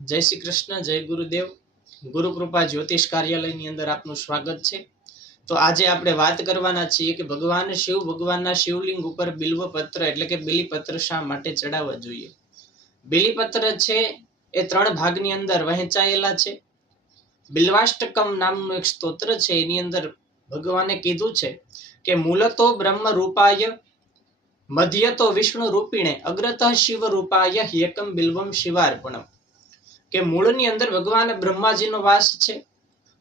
જય શ્રી કૃષ્ણ, જય ગુરુદેવ. ગુરુ કૃપા જ્યોતિષ કાર્યાલયની અંદર આપનું સ્વાગત છે. તો આજે આપણે વાત કરવાના છીએ કે ભગવાન શિવ ભગવાનના શિવલિંગ ઉપર બિલ્વપત્ર એટલે કે બિલીપત્ર શા માટે ચડાવવા જોઈએ. બિલીપત્ર છે એ 3 ભાગની અંદર વહેંચાયેલા છે. બિલ્વાષ્ટકમ નામનું એક સ્તોત્ર છે, એની અંદર ભગવાને કીધું છે કે મૂલતો બ્રહ્મ રૂપાય, મધ્યતો વિષ્ણુ રૂપિણે, અગ્રતઃ શિવ રૂપાય એકમ બિલ્વમ શિવાર્પણમ. કે મૂળની અંદર ભગવાન બ્રહ્માજીનો વાસ છે,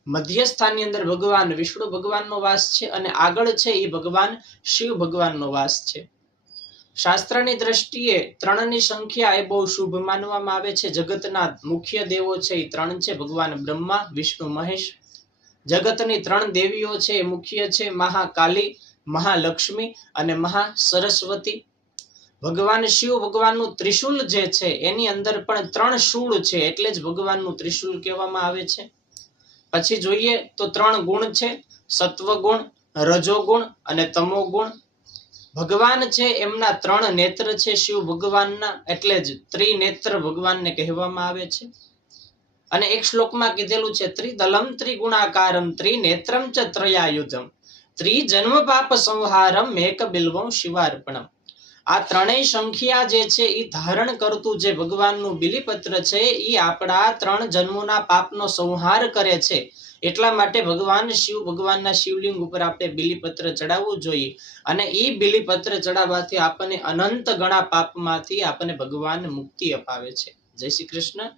મધ્ય સ્થાનની અંદર ભગવાન વિષ્ણુ ભગવાનનો વાસ છે અને આગળ છે એ ભગવાન શિવ ભગવાનનો વાસ છે. શાસ્ત્રની દ્રષ્ટિએ 3ની સંખ્યા એ બહુ શુભ માનવામાં આવે છે. જગતના મુખ્ય દેવો છે એ 3 છે, ભગવાન બ્રહ્મા, વિષ્ણુ, મહેશ. જગતની 3 દેવીઓ છે એ મુખ્ય છે મહાકાલી, મહાલક્ષ્મી અને મહાસરસ્વતી. ભગવાન શિવ ભગવાનનું ત્રિશુલ જે છે એની અંદર પણ 3 શૂળ છે, એટલે જ ભગવાનનું ત્રિશુલ કહેવામાં આવે છે. પછી જોઈએ તો 3 ગુણ છે, સત્વગુણ, રજોગુણ અને તમોગુણ. ભગવાન છે એમના 3 નેત્ર છે શિવ ભગવાનના, એટલે જ ત્રિનેત્ર ભગવાનને કહેવામાં આવે છે. અને એક શ્લોકમાં કીધેલું છે ત્રિદલમ ત્રિગુણાકારમ ત્રિનેત્રમ ચ ત્રયાયુધમ ત્રિજન્મ પાપ સંહારમ એક બિલ્વમ શિવાર્પણમ. આ 3 સંખ્યા જે છે એ ધારણ કરતું જે ભગવાનનું બિલીપત્ર છે એ આપણા 3 જન્મોના પાપનો સંહાર કરે છે. એટલા માટે ભગવાન શિવ ભગવાનના શિવલિંગ ઉપર આપણે બિલીપત્ર ચડાવવું જોઈએ અને એ બિલીપત્ર ચડાવવાથી આપણને અનંત ગણા પાપમાંથી આપણને ભગવાન મુક્તિ અપાવે છે. જય શ્રી કૃષ્ણ.